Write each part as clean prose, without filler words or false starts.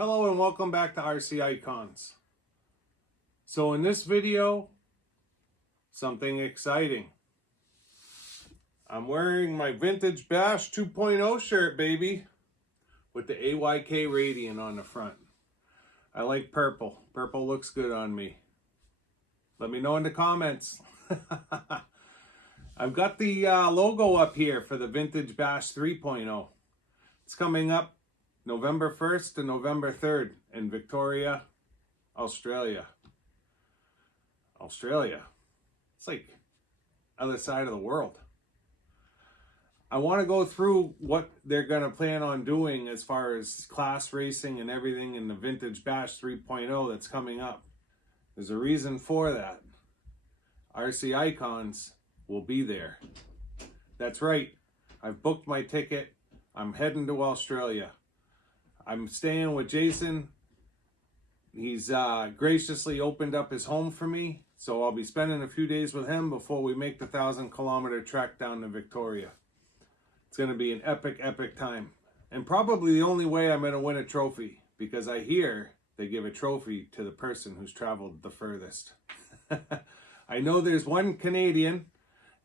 Hello and welcome back to RC Icons. So in this video, something exciting. I'm wearing my vintage Bash 2.0 shirt, baby, with the AYK Radiant on the front. I like purple. Purple looks good on me. Let me know in the comments. I've got the logo up here for the vintage Bash 3.0. It's coming up November 1st to November 3rd in Victoria, Australia. It's like other side of the world. I want to go through what they're going to plan on doing as far as class racing and everything in the vintage Bash 3.0 that's coming up. There's a reason for that. RC Icons will be there. That's right. I've booked my ticket. I'm heading to Australia. I'm staying with Jason. He's graciously opened up his home for me, so I'll be spending a few days with him before we make the 1,000-kilometer trek down to Victoria. It's going to be an epic time, and probably the only way I'm going to win a trophy, because I hear they give a trophy to the person who's traveled the furthest. I know there's one Canadian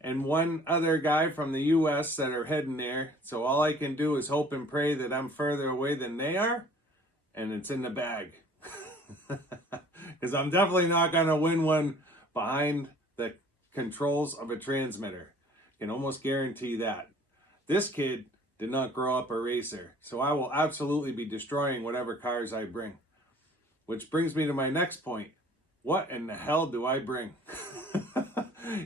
and one other guy from the US that are heading there. So all I can do is hope and pray that I'm further away than they are, and it's in the bag. Because I'm definitely not going to win one behind the controls of a transmitter. Can almost guarantee that. This kid did not grow up a racer, so I will absolutely be destroying whatever cars I bring. Which brings me to my next point. What in the hell do I bring?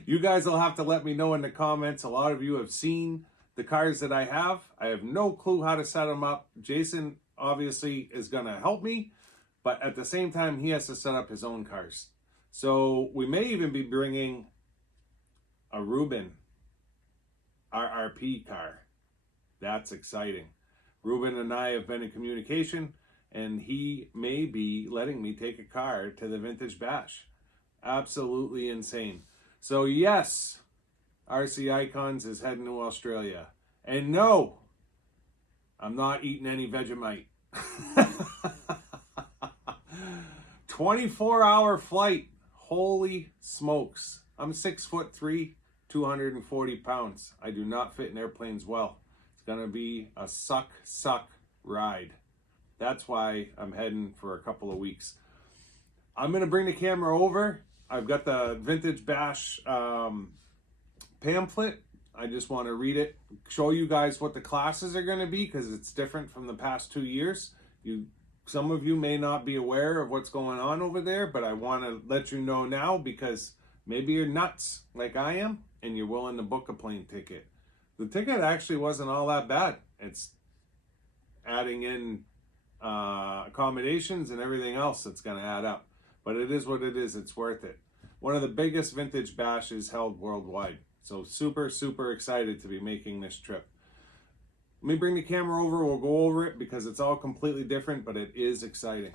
You guys will have to let me know in the comments. A lot of you have seen the cars that I have. I have no clue how to set them up. Jason obviously is going to help me, but at the same time, he has to set up his own cars. So we may even be bringing a Ruben RRP car. That's exciting. Ruben and I have been in communication, and he may be letting me take a car to the Vintage Bash. Absolutely insane. So yes, RC Icons is heading to Australia. And no, I'm not eating any Vegemite. 24-hour flight. Holy smokes. I'm 6'3", 240 pounds. I do not fit in airplanes well. It's going to be a suck ride. That's why I'm heading for a couple of weeks. I'm going to bring the camera over. I've got the Vintage Bash pamphlet. I just want to read it, show you guys what the classes are going to be, because it's different from the past 2 years. Some of you may not be aware of what's going on over there, but I want to let you know now, because maybe you're nuts like I am and you're willing to book a plane ticket. The ticket actually wasn't all that bad. It's adding in accommodations and everything else that's going to add up. But it is what it is. It's worth it. One of the biggest vintage bashes held worldwide. So super excited to be making this trip. Let me bring the camera over. We'll go over it because it's all completely different, but it is exciting.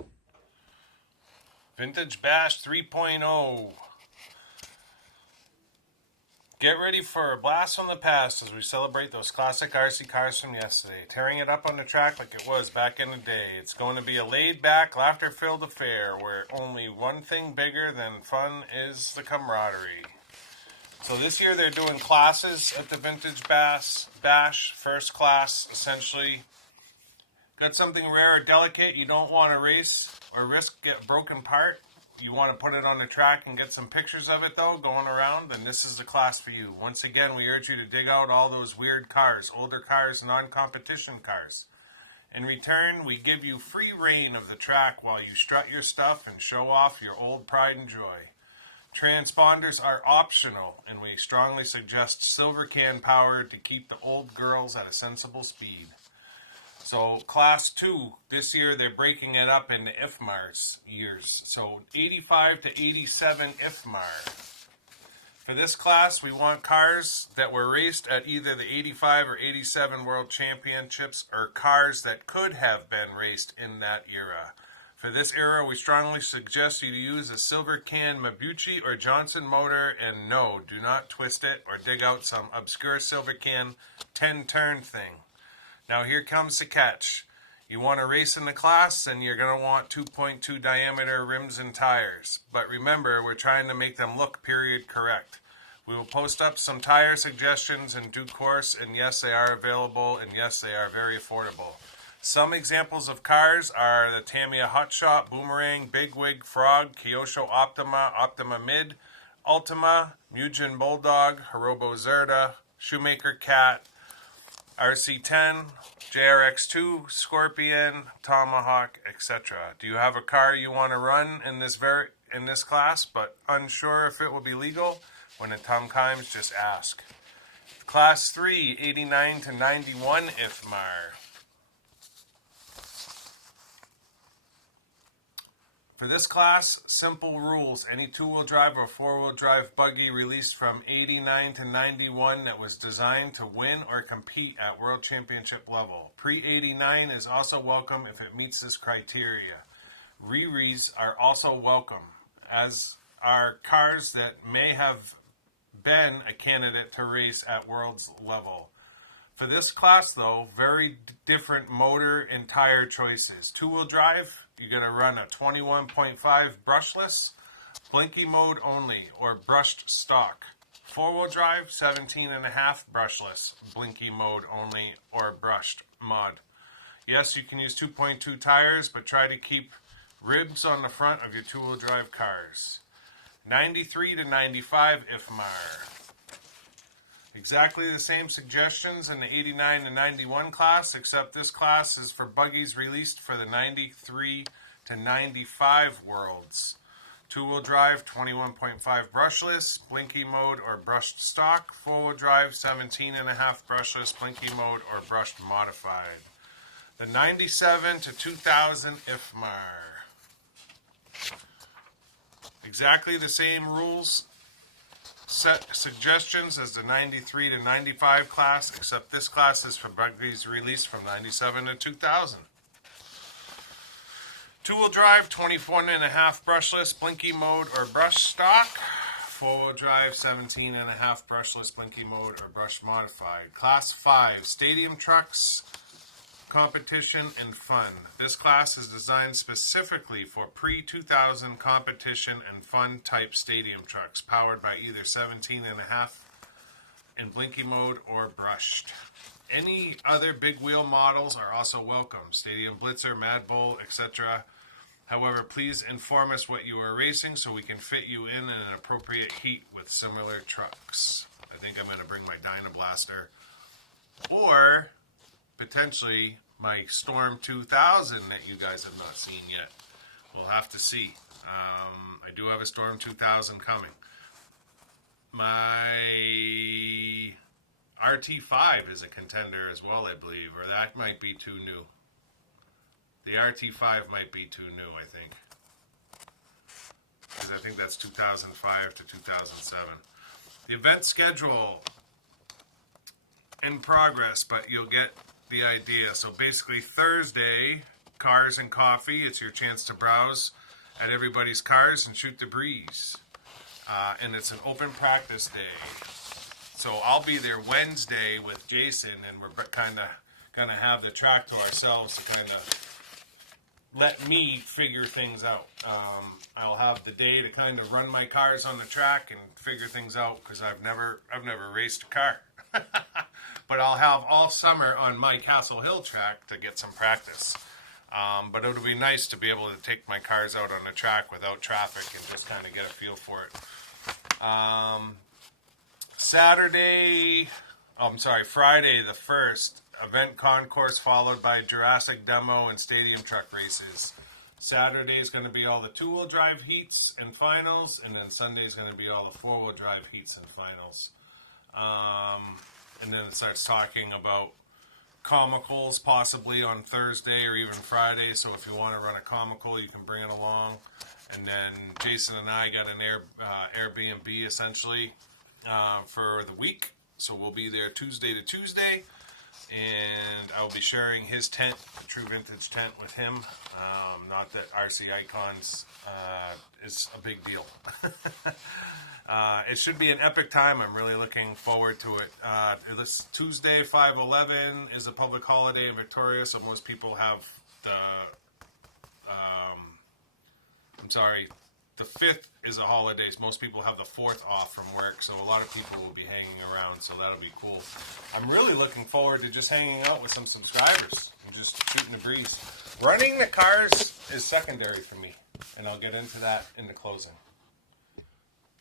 Vintage Bash 3.0. Get ready for a blast from the past as we celebrate those classic RC cars from yesterday, tearing it up on the track like it was back in the day. It's going to be a laid-back, laughter-filled affair where only one thing bigger than fun is the camaraderie. So this year they're doing classes at the Vintage Bash, first class, essentially. Got something rare or delicate you don't want to race or risk get broken part. You want to put it on the track and get some pictures of it, though, going around, then this is the class for you. Once again, we urge you to dig out all those weird cars, older cars, non-competition cars. In return, we give you free reign of the track while you strut your stuff and show off your old pride and joy. Transponders are optional, and we strongly suggest silver can power to keep the old girls at a sensible speed. So class 2, this year they're breaking it up into IFMAR's years. So 85 to 87 IFMAR. For this class, we want cars that were raced at either the 85 or 87 World Championships or cars that could have been raced in that era. For this era, we strongly suggest you to use a silver can Mabuchi or Johnson motor, and no, do not twist it or dig out some obscure silver can 10-turn thing. Now here comes the catch. You want to race in the class, and you're going to want 2.2 diameter rims and tires. But remember, we're trying to make them look period correct. We will post up some tire suggestions in due course, and yes, they are available, and yes, they are very affordable. Some examples of cars are the Tamiya Hotshot, Boomerang, Big Wig, Frog, Kyosho Optima, Optima Mid, Ultima, Mugen Bulldog, Hirobo Zerda, Shoemaker Cat, RC10, JRX2, Scorpion, Tomahawk, etc. Do you have a car you want to run in this class but unsure if it will be legal? When the time comes, just ask. Class 3, 89 to 91 IFMAR. For this class, simple rules. Any two-wheel drive or four-wheel drive buggy released from 89 to 91 that was designed to win or compete at World Championship level. Pre-89 is also welcome if it meets this criteria. Re-res are also welcome, as are cars that may have been a candidate to race at World's level. For this class, though, very different motor and tire choices. Two-wheel drive, you're going to run a 21.5 brushless, blinky mode only, or brushed stock. Four-wheel drive, 17.5 brushless, blinky mode only, or brushed mod. Yes, you can use 2.2 tires, but try to keep ribs on the front of your two-wheel drive cars. 93 to 95 IFMAR. Exactly the same suggestions in the 89 to 91 class, except this class is for buggies released for the 93 to 95 worlds. Two-wheel drive, 21.5 brushless, blinky mode or brushed stock. Four-wheel drive, 17.5 brushless, blinky mode or brushed modified. The 97 to 2000 IFMAR. Exactly the same rules, set suggestions as the 93 to 95 class, except this class is for buggies released from 97 to 2000. Two-wheel drive, 21.5 brushless, blinky mode or brush stock. Four-wheel drive, 17.5 brushless, blinky mode or brush modified. Class 5, stadium trucks, competition and fun. This class is designed specifically for pre-2000 competition and fun type stadium trucks, powered by either 17.5 in blinky mode or brushed. Any other big wheel models are also welcome. Stadium Blitzer, Mad Bull, etc. However, please inform us what you are racing so we can fit you in an appropriate heat with similar trucks. I think I'm going to bring my Dyna Blaster, or potentially my Storm 2000 that you guys have not seen yet. We'll have to see. I do have a Storm 2000 coming. My RT5 is a contender as well, I believe, or that might be too new. The RT5 might be too new, I think. Because I think that's 2005 to 2007. The event schedule in progress, but you'll get the idea. So basically Thursday, cars and coffee. It's your chance to browse at everybody's cars and shoot the breeze. And it's an open practice day. So I'll be there Wednesday with Jason, and we're kind of going to have the track to ourselves to kind of let me figure things out. I'll have the day to kind of run my cars on the track and figure things out, because I've never raced a car. But I'll have all summer on my Castle Hill track to get some practice. But it would be nice to be able to take my cars out on the track without traffic and just kind of get a feel for it. Friday the 1st, event concourse followed by Jurassic demo and stadium truck races. Saturday is going to be all the two-wheel drive heats and finals, and then Sunday is going to be all the four-wheel drive heats and finals. And then it starts talking about comicals possibly on Thursday or even Friday. So if you want to run a comical, you can bring it along. And then Jason and I got an Airbnb essentially for the week. So we'll be there Tuesday to Tuesday. and I will be sharing his tent, the True Vintage tent, with him. Not that RC Icons is a big deal. It should be an epic time. I'm really looking forward to it. This Tuesday, 5/11, is a public holiday in Victoria, so most people have the 5th is a holiday, so most people have the 4th off from work, so a lot of people will be hanging around, so that'll be cool. I'm really looking forward to just hanging out with some subscribers and just shooting the breeze. Running the cars is secondary for me, and I'll get into that in the closing.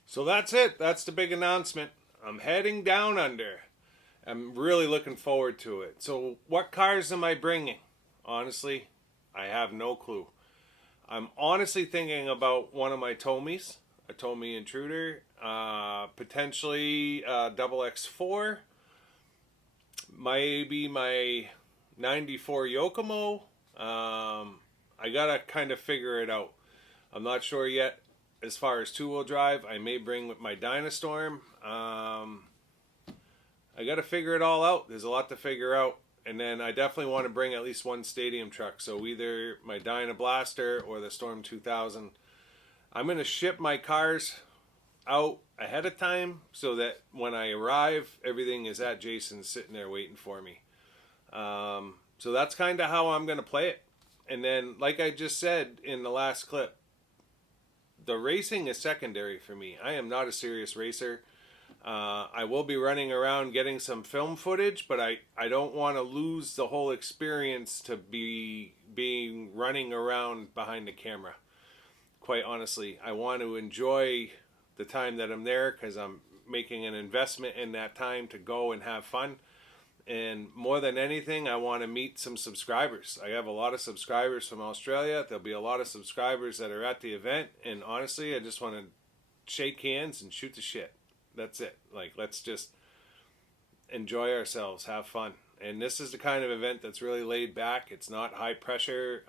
So that's it. That's the big announcement. I'm heading down under. I'm really looking forward to it. So what cars am I bringing? Honestly, I have no clue. I'm honestly thinking about one of my Tomies, a Tomie Intruder, potentially double X4, maybe my 94 Yokomo. I gotta kind of figure it out. I'm not sure yet as far as two-wheel drive. I may bring with my Dynastorm. I gotta figure it all out. There's a lot to figure out. And then I definitely want to bring at least one stadium truck. So either my Dyna Blaster or the Storm 2000. I'm going to ship my cars out ahead of time so that when I arrive, everything is at Jason's sitting there waiting for me. So that's kind of how I'm going to play it. And then, like I just said in the last clip, the racing is secondary for me. I am not a serious racer. I will be running around getting some film footage, but I don't want to lose the whole experience to being running around behind the camera. Quite honestly, I want to enjoy the time that I'm there because I'm making an investment in that time to go and have fun. And more than anything, I want to meet some subscribers. I have a lot of subscribers from Australia. There'll be a lot of subscribers that are at the event. And honestly, I just want to shake hands and shoot the shit. That's it. Like, let's just enjoy ourselves, have fun. And this is the kind of event that's really laid back. It's not high pressure.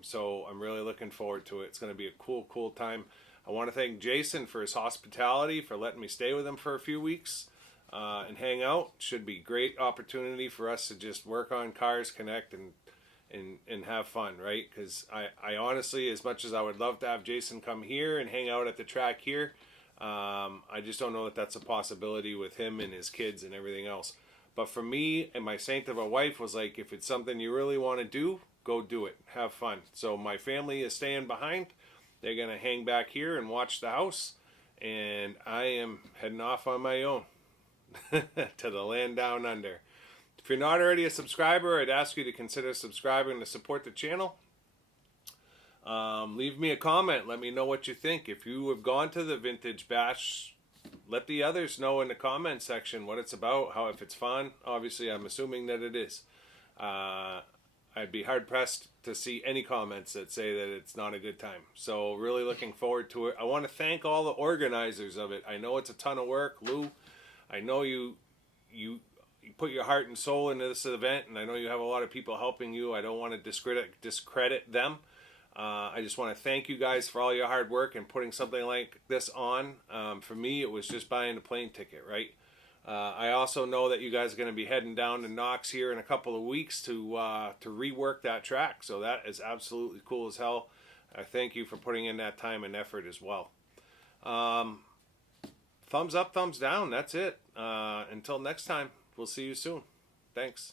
So I'm really looking forward to it. It's going to be a cool time. I want to thank Jason for his hospitality, for letting me stay with him for a few weeks and hang out. Should be a great opportunity for us to just work on cars, connect, and have fun, right? Because I honestly, as much as I would love to have Jason come here and hang out at the track here, I just don't know that that's a possibility with him and his kids and everything else. But for me and my saint of a wife was like, if it's something you really want to do, go do it. Have fun. So my family is staying behind. They're going to hang back here and watch the house. And I am heading off on my own to the land down under. If you're not already a subscriber, I'd ask you to consider subscribing to support the channel. Leave me a comment. Let me know what you think. If you have gone to the Vintage Bash, let the others know in the comment section what it's about, how if it's fun. Obviously, I'm assuming that it is. I'd be hard-pressed to see any comments that say that it's not a good time. So really looking forward to it. I want to thank all the organizers of it. I know it's a ton of work. Lou, I know you put your heart and soul into this event, and I know you have a lot of people helping you. I don't want to discredit them. I just want to thank you guys for all your hard work and putting something like this on. For me, it was just buying a plane ticket, right? I also know that you guys are going to be heading down to Knox here in a couple of weeks to rework that track. So that is absolutely cool as hell. I thank you for putting in that time and effort as well. Thumbs up, thumbs down. That's it. Until next time, we'll see you soon. Thanks.